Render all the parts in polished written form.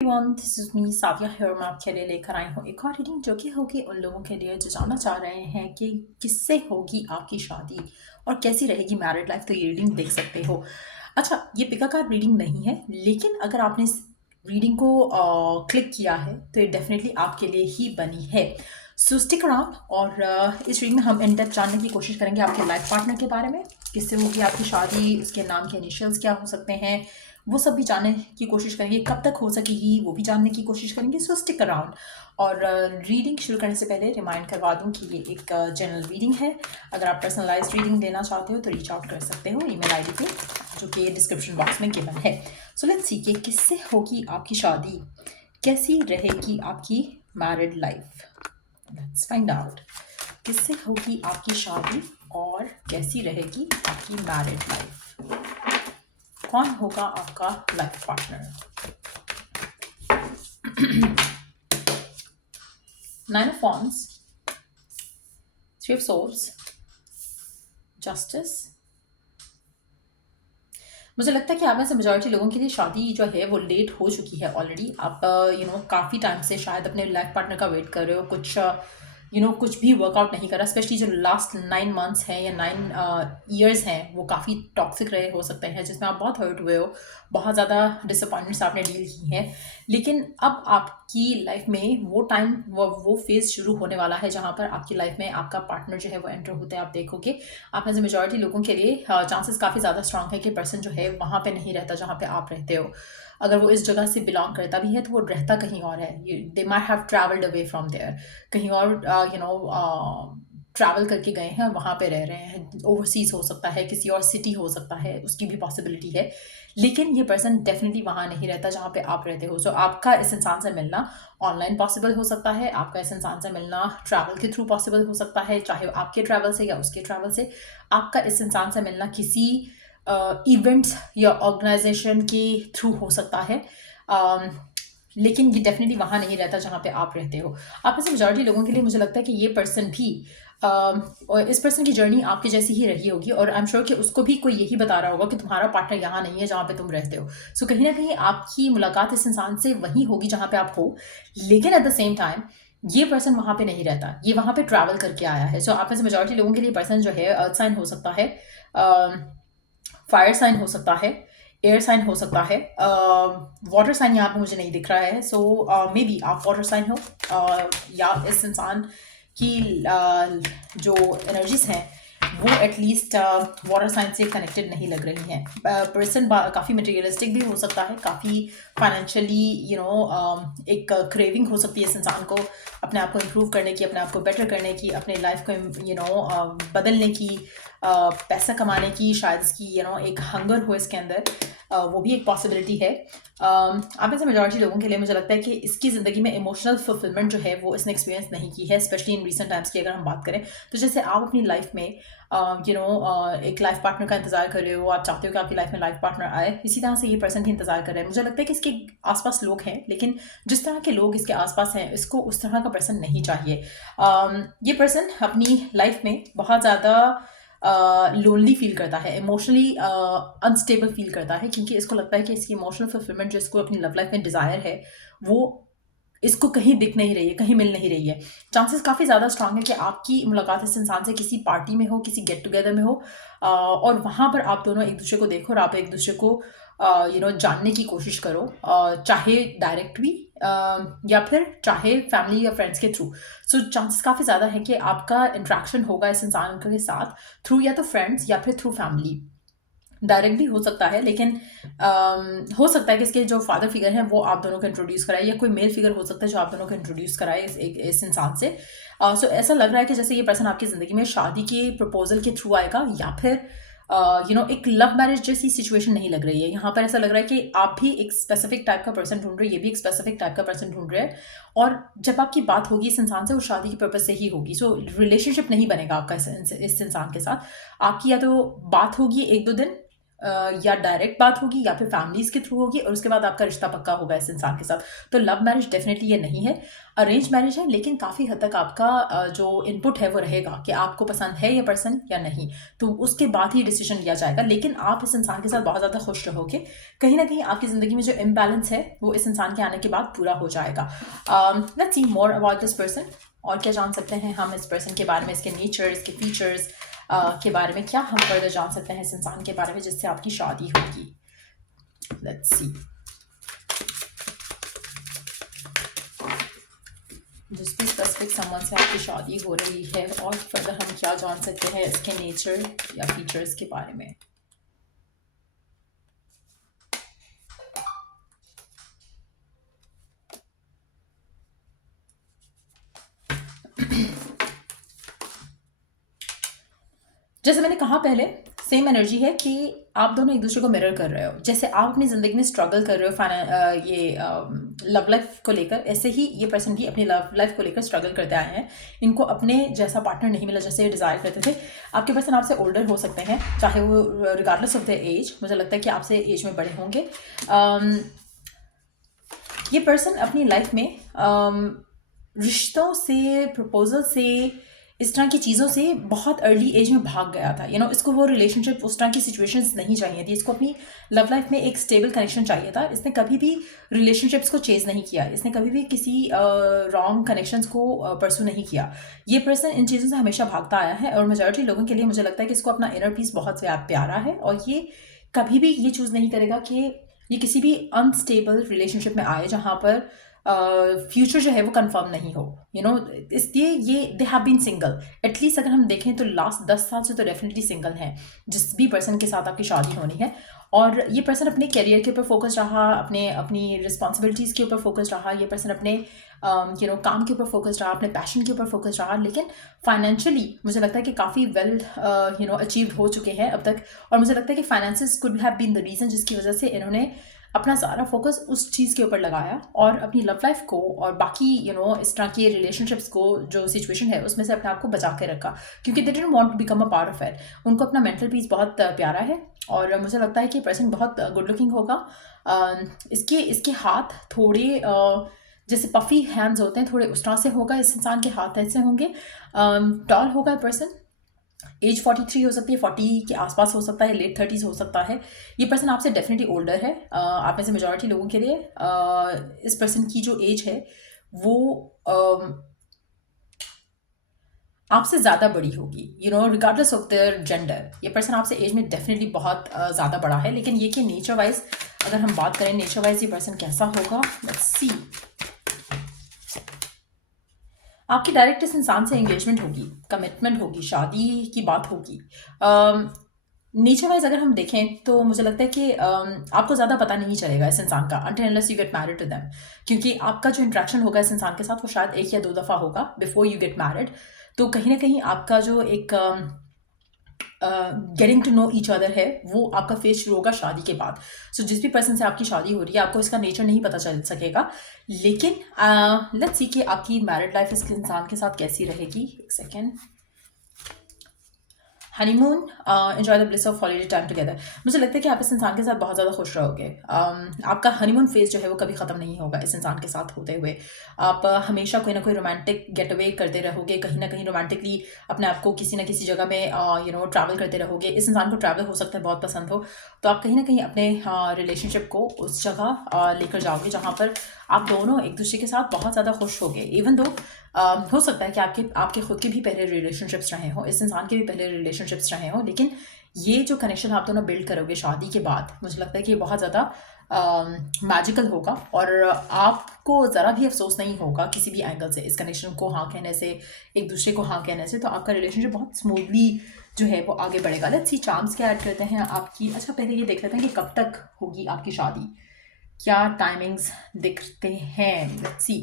Everyone, this is me Saviya here. मैं आपके लिए लेकर आई हूँ एक और रीडिंग जो कि होगी उन लोगों के लिए जो जानना चाह रहे हैं कि किससे होगी आपकी शादी और कैसी रहेगी मैरिड लाइफ। तो ये रीडिंग देख सकते हो। अच्छा, ये पिका कार्ड रीडिंग नहीं है, लेकिन अगर आपने इस रीडिंग को क्लिक किया है तो ये डेफिनेटली आपके लिए ही बनी है। सो स्टिक अराउंड और इस रीडिंग में हम इन डेप्थ जानने की कोशिश करेंगे आपके लाइफ पार्टनर के बारे में, किससे होगी आपकी शादी, उसके नाम के इनिशियल्स क्या हो सकते हैं, वो सब भी जानने की कोशिश करेंगे। कब तक हो सकेगी वो भी जानने की कोशिश करेंगे। सो स्टिक अराउंड। और रीडिंग शुरू करने से पहले रिमाइंड करवा दूं कि ये एक जनरल रीडिंग है। अगर आप पर्सनलाइज्ड रीडिंग लेना चाहते हो तो रीच आउट कर सकते हो ईमेल आईडी पे, जो कि डिस्क्रिप्शन बॉक्स में गिवन है। सो लेट्स सी कि किससे होगी आपकी शादी, कैसी रहेगी आपकी married life. Let's find out किससे होगी आपकी शादी और कैसी रहेगी आपकी मैरिड लाइफ। कौन होगा आपका life partner. Nine of wands, three of swords, justice. मुझे लगता है कि आप में से मेजॉरिटी लोगों के लिए शादी जो है वो लेट हो चुकी है ऑलरेडी। आप काफ़ी टाइम से शायद अपने लाइफ पार्टनर का वेट कर रहे हो। कुछ भी वर्कआउट नहीं करा, स्पेशली जो लास्ट 9 मंथ्स हैं या 9 ईयर्स हैं वो काफ़ी टॉक्सिक रहे हो सकते हैं, जिसमें आप बहुत हर्ट हुए हो, बहुत ज़्यादा डिसअपॉइंटमेंट्स आपने डील की हैं। लेकिन अब आपकी लाइफ में वो टाइम वो फेज़ शुरू होने वाला है जहाँ पर आपकी लाइफ में आपका पार्टनर जो है वो एंटर होते हैं। आप देखोगे आप में से मेजॉरिटी लोगों के लिए चांसेस काफ़ी ज़्यादा स्ट्रांग है कि पर्सन जो है वहाँ पे नहीं रहता जहाँ पे आप रहते हो। अगर वो इस जगह से बिलोंग करता भी है तो वो रहता कहीं और है। They might have travelled away from there, कहीं और ट्रैवल करके गए हैं, वहाँ पे रह रहे हैं। ओवरसीज हो सकता है, किसी और सिटी हो सकता है, उसकी भी पॉसिबिलिटी है। लेकिन ये पर्सन डेफिनेटली वहाँ नहीं रहता जहाँ पे आप रहते हो। सो आपका इस इंसान से मिलना ऑनलाइन पॉसिबल हो सकता है, आपका इस इंसान से मिलना ट्रैवल के थ्रू पॉसिबल हो सकता है, चाहे आपके ट्रैवल से या उसके ट्रैवल से। आपका इस इंसान से मिलना किसी इवेंट्स या ऑर्गेनाइजेशन के थ्रू हो सकता है। लेकिन ये डेफिनेटली वहाँ नहीं रहता जहाँ पे आप रहते हो। आप में से मेजॉरिटी लोगों के लिए मुझे लगता है कि ये पर्सन भी और इस पर्सन की जर्नी आपके जैसी ही रही होगी, और आई एम श्योर कि उसको भी कोई यही बता रहा होगा कि तुम्हारा पार्टनर यहाँ नहीं है जहाँ पे तुम रहते हो। सो कहीं ना कहीं आपकी मुलाकात इस इंसान से वहीं होगी जहाँ पे आप हो। लेकिन एट द सेम टाइम ये पर्सन वहाँ पे नहीं रहता, ये वहाँ पे ट्रैवल करके आया है। सो आप में से मेजॉरिटी लोगों के लिए पर्सन जो है अर्थ साइन हो सकता है, फायर साइन हो सकता है, एयर साइन हो सकता है। वाटर साइन यहाँ पे मुझे नहीं दिख रहा है। सो मे बी आप वाटर साइन हो, या इस इंसान की जो एनर्जीज हैं वो एटलीस्ट वाटर साइन से कनेक्टेड नहीं लग रही हैं। पर्सन काफ़ी मटेरियलिस्टिक भी हो सकता है, काफ़ी फाइनेंशियली एक क्रेविंग हो सकती है इस इंसान को अपने आप को इम्प्रूव करने की, अपने आप को बेटर करने की, अपने लाइफ को बदलने की, पैसा कमाने की। शायद इसकी एक हंगर हो इसके अंदर, वो भी एक पॉसिबिलिटी है। आप में से मेजॉरिटी लोगों के लिए मुझे लगता है कि इसकी ज़िंदगी में इमोशनल फुलफिलमेंट जो है वो इसने एक्सपीरियंस नहीं की है, स्पेशली इन रीसेंट टाइम्स की अगर हम बात करें। तो जैसे आप अपनी लाइफ में एक लाइफ पार्टनर का इंतजार कर रहे हो, आप चाहते हो कि आपकी लाइफ में लाइफ पार्टनर आए, इसी तरह से ये पर्सन भी इंतजार कर रहे हैं। मुझे लगता है कि इसके आसपास लोग हैं, लेकिन जिस तरह के लोग इसके आसपास हैं इसको उस तरह का पर्सन नहीं चाहिए। ये पर्सन अपनी लाइफ में बहुत ज़्यादा लोनली फील करता है, इमोशनली अनस्टेबल फील करता है, क्योंकि इसको लगता है कि इसकी इमोशनल फुलफिलमेंट जो इसको अपनी लव लाइफ में डिज़ायर है वो इसको कहीं दिख नहीं रही है, कहीं मिल नहीं रही है। चांसेस काफ़ी ज़्यादा स्ट्रांग है कि आपकी मुलाकात इस इंसान से किसी पार्टी में हो, किसी गेट टुगेदर में हो, और वहाँ पर आप दोनों एक दूसरे को देखो और आप एक दूसरे को जानने की कोशिश करो, चाहे डायरेक्ट भी या फिर चाहे फैमिली या फ्रेंड्स के थ्रू। सो चांसेस काफ़ी ज़्यादा है कि आपका इंट्रैक्शन होगा इस इंसान के साथ थ्रू या तो फ्रेंड्स या फिर थ्रू फैमिली। डायरेक्ट भी हो सकता है, लेकिन हो सकता है कि इसके जो फादर फिगर हैं वो आप दोनों को इंट्रोड्यूस कराए, या कोई मेल फिगर हो सकता है जो आप दोनों को इंट्रोड्यूस कराए इस इंसान से। सो ऐसा लग रहा है कि जैसे ये पर्सन आपकी ज़िंदगी में शादी के प्रपोजल के थ्रू आएगा, या फिर एक लव मैरिज जैसी सिचुएशन नहीं लग रही है। यहाँ पर ऐसा लग रहा है कि आप भी एक स्पेसिफिक टाइप का पर्सन ढूंढ रहे हो, ये भी एक स्पेसिफिक टाइप का पर्सन ढूंढ रहे हैं, और जब आपकी बात होगी इस इंसान से वो शादी की पर्पज से ही होगी। सो रिलेशनशिप नहीं बनेगा आपका इस इंसान के साथ। आपकी या तो बात होगी 1-2 दिन, या डायरेक्ट बात होगी या फिर फैमिलीज़ के थ्रू होगी और उसके बाद आपका रिश्ता पक्का होगा इस इंसान के साथ। तो लव मैरिज डेफिनेटली ये नहीं है, अरेंज मैरिज है, लेकिन काफ़ी हद तक आपका जो इनपुट है वो रहेगा कि आपको पसंद है ये पर्सन या नहीं, तो उसके बाद ही डिसीजन लिया जाएगा। लेकिन आप इस इंसान के साथ बहुत ज़्यादा खुश रहोगे, कहीं ना कहीं आपकी ज़िंदगी में जो इम्बैलेंस है वो इस इंसान के आने के बाद पूरा हो जाएगा। Let's see more about this person. और क्या जान सकते हैं हम इस पर्सन के बारे में, इसके नेचर, इसके फीचर्स के बारे में क्या हम फर्दर जान सकते हैं इस इंसान के बारे में जिससे आपकी शादी होगी। लेट्स सी, जिस भी स्पेसिफिक समवन से आपकी शादी हो रही है और फर्दर हम क्या जान सकते हैं इसके नेचर या फीचर्स के बारे में। जैसे मैंने कहा पहले, सेम एनर्जी है कि आप दोनों एक दूसरे को मिरर कर रहे हो। जैसे आप अपनी ज़िंदगी में स्ट्रगल कर रहे हो ये लव लाइफ को लेकर, ऐसे ही ये पर्सन भी अपनी लव लाइफ को लेकर स्ट्रगल करते आए हैं। इनको अपने जैसा पार्टनर नहीं मिला जैसे ये डिज़ायर करते थे। आपके पर्सन आपसे ओल्डर हो सकते हैं, चाहे वो रिगार्डलेस ऑफ द एज, मुझे लगता है कि आपसे एज में बड़े होंगे। ये पर्सन अपनी लाइफ में रिश्तों से, प्रपोजल से, इस तरह की चीज़ों से बहुत अर्ली एज में भाग गया था। इसको वो रिलेशनशिप, उस तरह की सिचुएशंस नहीं चाहिए थी। इसको अपनी लव लाइफ में एक स्टेबल कनेक्शन चाहिए था। इसने कभी भी रिलेशनशिप्स को चेज नहीं किया, इसने कभी भी किसी रॉन्ग कनेक्शंस को परसू नहीं किया। ये पर्सन इन चीज़ों से हमेशा भागता आया है और मेजॉरिटी लोगों के लिए मुझे लगता है कि इसको अपना इनर पीस बहुत प्यारा है और ये कभी भी ये चूज़ नहीं करेगा कि ये किसी भी अनस्टेबल रिलेशनशिप में आए जहाँ पर फ्यूचर जो है वो कंफर्म नहीं हो। इसलिए ये they have been single. At least अगर हम देखें तो लास्ट 10 साल से तो डेफिनेटली सिंगल हैं जिस भी पर्सन के साथ आपकी शादी होनी है। और ये पर्सन अपने करियर के ऊपर फोकस रहा, अपनी रिस्पॉन्सिबिलिटीज़ के ऊपर फोकस रहा, ये पर्सन अपने काम के ऊपर फोकस रहा, अपने पैशन के ऊपर फोकस रहा। लेकिन फाइनेंशियली मुझे लगता है कि काफ़ी वेल अचीव हो चुके हैं अब तक। और मुझे लगता है कि finances could have been the reason जिसकी वजह से इन्होंने अपना सारा फोकस उस चीज़ के ऊपर लगाया और अपनी लव लाइफ को और बाकी इस तरह की रिलेशनशिप्स को, जो सिचुएशन है उसमें से अपने आप को बचा के रखा, क्योंकि they didn't want to become a part of it. उनको अपना मेंटल पीस बहुत प्यारा है और मुझे लगता है कि पर्सन बहुत गुड लुकिंग होगा। इसके हाथ थोड़े जैसे पफी हैंड्स होते हैं, थोड़े उस तरह से होगा इस इंसान के हाथ, ऐसे होंगे। टॉल होगा पर्सन, एज 43 हो सकती है, 40 के आसपास हो सकता है, लेट 30s हो सकता है। ये पर्सन आपसे डेफिनेटली ओल्डर है। आप में से मेजॉरिटी लोगों के लिए इस पर्सन की जो एज है वो आपसे ज़्यादा बड़ी होगी, रिगार्डलेस ऑफ देयर जेंडर। ये पर्सन आपसे एज में डेफिनेटली बहुत ज़्यादा बड़ा है। लेकिन ये कि नेचर वाइज अगर हम बात करें, नेचर वाइज ये पर्सन कैसा होगा, लेट्स सी। आपकी डायरेक्ट इस इंसान से एंगेजमेंट होगी, कमिटमेंट होगी, शादी की बात होगी। नेचर वाइज अगर हम देखें तो मुझे लगता है कि आपको ज़्यादा पता नहीं चलेगा इस इंसान का until unless you get married to them, क्योंकि आपका जो इंट्रैक्शन होगा इस इंसान के साथ वो शायद 1 या 2 दफ़ा होगा बिफोर यू गेट मैरिड। तो कहीं ना कहीं आपका जो एक getting to know each other है वो आपका फेज शुरू होगा शादी के बाद। सो जिस भी पर्सन से आपकी शादी हो रही है आपको इसका नेचर नहीं पता चल सकेगा। लेकिन लेट्स सी कि आपकी मैरिड लाइफ इस इंसान के साथ कैसी रहेगी। एक second. Honeymoon, enjoy the bliss of holiday time together. मुझे लगता है कि आप इस इंसान के साथ बहुत ज़्यादा खुश रहोगे। आपका हनीमून फेज जो है वो कभी ख़त्म नहीं होगा इस इंसान के साथ होते हुए। आप हमेशा कोई ना कोई रोमांटिक गेट अवे करते रहोगे, कहीं ना कहीं रोमांटिकली अपने आप को किसी ना किसी जगह में ट्रैवल करते रहोगे। इस इंसान को ट्रैवल हो सकता है बहुत पसंद हो, तो आप कहीं ना कहीं अपने रिलेशनशिप को उस जगह लेकर जाओगे जहाँ पर आप दोनों एक दूसरे के साथ बहुत ज़्यादा खुश होगे। इवन दो हो सकता है कि आपके खुद के भी पहले रिलेशनशिप्स रहे हों, इस इंसान के भी पहले रिलेशनशिप्स रहे हों, लेकिन ये जो कनेक्शन आप दोनों बिल्ड करोगे शादी के बाद, मुझे लगता है कि ये बहुत ज़्यादा मैजिकल होगा और आपको ज़रा भी अफसोस नहीं होगा किसी भी एंगल से इस कनेक्शन को हाँ कहने से, एक दूसरे को हाँ कहने से। तो आपका रिलेशनशिप बहुत स्मूथली जो है वो आगे बढ़ेगा। लेट्स सी चार्म्स क्या ऐड करते हैं आपकी। अच्छा, पहले ये देख लेते हैं कि कब तक होगी आपकी शादी, क्या टाइमिंग्स दिखते हैं। लेट्स सी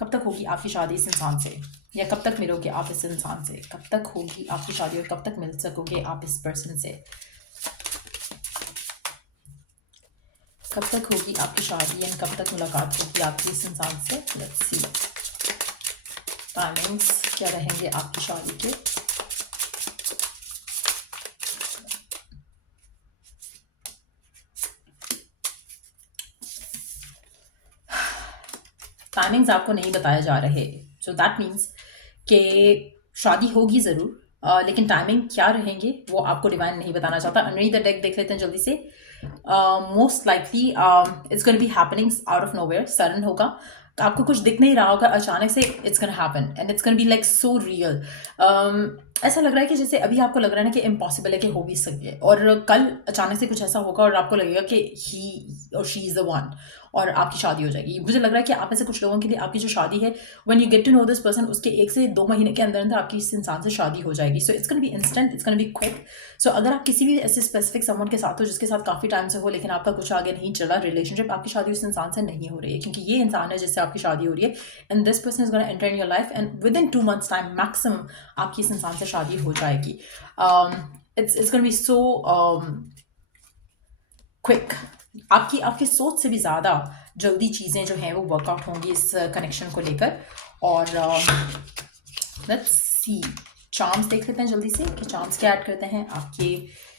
कब तक होगी आपकी शादी इस इंसान से, या कब तक मिलोगे आप इस इंसान से, कब तक होगी आपकी शादी और कब तक मिल सकोगे आप इस पर्सन से, कब तक होगी आपकी शादी एंड कब तक मुलाकात होगी आपकी इस इंसान से। लेट्स सी टाइमिंग्स क्या रहेंगे आपकी शादी के। टाइमिंग्स आपको नहीं बताए जा रहे, सो दैट मीन्स कि शादी होगी ज़रूर, लेकिन टाइमिंग क्या रहेंगे वो आपको डिवाइन नहीं बताना चाहता। अंडरनीथ द डेक देख लेते हैं जल्दी से। Most likely it's gonna be happening out of nowhere, sudden होगा, आपको कुछ दिख नहीं रहा होगा, अचानक से it's gonna happen and it's gonna be like so real. ऐसा लग रहा है कि जैसे अभी आपको लग रहा है ना कि इम्पॉसिबल है कि हो भी सके, और कल अचानक से कुछ ऐसा होगा और आपको लगेगा कि ही और शी इज़ द वन, और आपकी शादी हो जाएगी। मुझे लग रहा है कि आप में से कुछ लोगों के लिए आपकी जो शादी है, when you get to know this person, उसके 1 से 2 महीने के अंदर अंदर आपकी इस इंसान से शादी हो जाएगी। So it's gonna be instant, it's gonna be quick. So अगर आप किसी भी ऐसे स्पेसिफिक समवन के साथ हो जिसके साथ काफ़ी टाइम से हो लेकिन आपका कुछ आगे नहीं चला रिलेशनशिप, आपकी शादी उस इंसान से नहीं हो रही है, क्योंकि ये इंसान है जिससे आपकी शादी हो रही है, and this person is gonna enter in your life, and with in 2 months time maximum आपकी इस इंसान से शादी हो जाएगी। It's gonna B so quick. आपकी आपकी सोच से भी ज़्यादा जल्दी चीज़ें जो हैं वो वर्कआउट होंगी इस कनेक्शन को लेकर। और लेट्स सी, चार्म्स देख लेते हैं जल्दी से कि चार्म्स क्या ऐड करते हैं आपके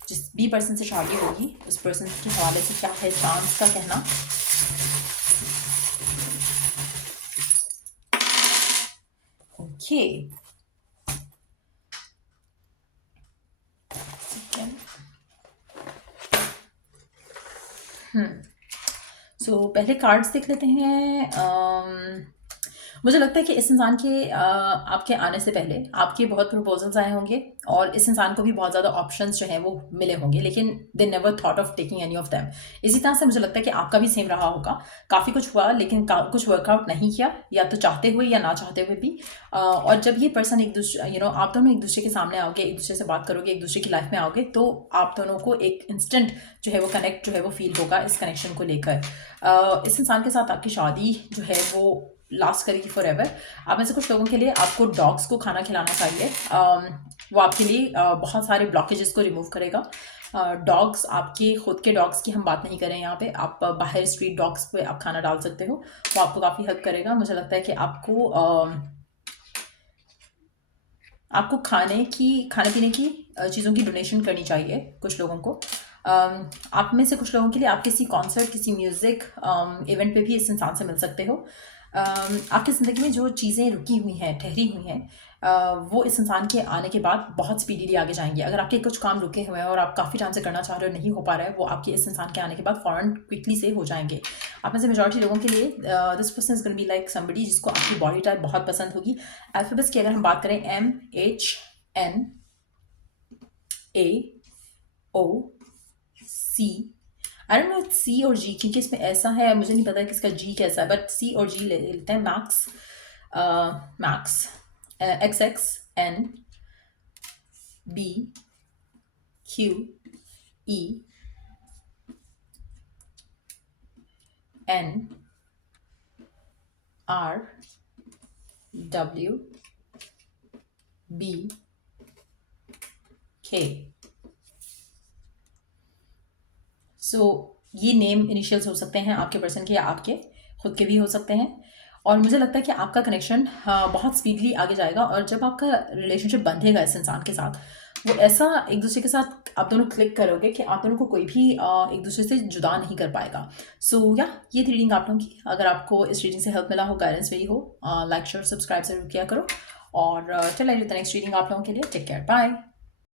जिस भी पर्सन से शादी होगी उस पर्सन के हवाले से। क्या है चार्म्स का कहना? ओके, सो पहले कार्ड्स देख लेते हैं। मुझे लगता है कि इस इंसान के आपके आने से पहले आपके बहुत प्रपोजल्स आए होंगे, और इस इंसान को भी बहुत ज़्यादा ऑप्शंस जो हैं वो मिले होंगे, लेकिन they never thought of taking any of them. इसी तरह से मुझे लगता है कि आपका भी सेम रहा होगा, काफ़ी कुछ हुआ लेकिन कुछ वर्कआउट नहीं किया, या तो चाहते हुए या ना चाहते हुए भी। और जब ये पर्सन एक दूसरे आप दोनों एक दूसरे के सामने आओगे, एक दूसरे से बात करोगे, एक दूसरे की लाइफ में आओगे, तो आप दोनों को एक इंस्टेंट जो है वो कनेक्ट जो है वो फील होगा इस कनेक्शन को लेकर। इस इंसान के साथ आपकी शादी जो है वो लास्ट करेगी फॉर एवर। आप में से कुछ लोगों के लिए आपको डॉग्स को खाना खिलाना चाहिए, वो आपके लिए बहुत सारे ब्लॉकेजेस को रिमूव करेगा। डॉग्स, आपके खुद के डॉग्स की हम बात नहीं करें यहाँ पे, आप बाहर स्ट्रीट डॉग्स पे आप खाना डाल सकते हो, वो आपको काफ़ी हेल्प करेगा। मुझे लगता है कि आपको खाने पीने की चीज़ों की डोनेशन करनी चाहिए कुछ लोगों को। आप में से कुछ लोगों के लिए आप किसी कॉन्सर्ट, किसी म्यूज़िक इवेंट पे भी इस इंसान से मिल सकते हो। आपकी ज़िंदगी में जो चीज़ें रुकी हुई हैं, ठहरी हुई हैं, वो इस इंसान के आने के बाद बहुत स्पीडीली आगे जाएंगी। अगर आपके कुछ काम रुके हुए हैं और आप काफ़ी टाइम से करना चाह रहे हो, नहीं हो पा रहा है, वो आपके इस इंसान के आने के बाद फ़ौरन क्विकली से हो जाएंगे। आप में से मेजॉरिटी लोगों के लिए this person is gonna be like somebody जिसको आपकी बॉडी टाइप बहुत पसंद होगी। अल्फ़ाबेट्स की अगर हम बात करें, MHNAOC, आई डोंट नो सी और जी, क्योंकि इसमें ऐसा है, मुझे नहीं पता कि इसका जी कैसा है, बट सी और जी ले लेते हैं। मैक्स XXNBQ, सो ये नेम इनिशियल्स हो सकते हैं आपके पर्सन के, या आपके खुद के भी हो सकते हैं। और मुझे लगता है कि आपका कनेक्शन बहुत स्पीडली आगे जाएगा, और जब आपका रिलेशनशिप बंधेगा इस इंसान के साथ, वो ऐसा एक दूसरे के साथ आप दोनों क्लिक करोगे कि आप दोनों को कोई भी एक दूसरे से जुदा नहीं कर पाएगा। सो या ये थी रीडिंग आप लोगों की। अगर आपको इस रीडिंग से हेल्प मिला हो, गाइडेंस मिली हो, लाइक शेयर सब्सक्राइब जरूर किया करो। और चलिए नेक्स्ट रीडिंग आप लोगों के लिए। Take care, bye.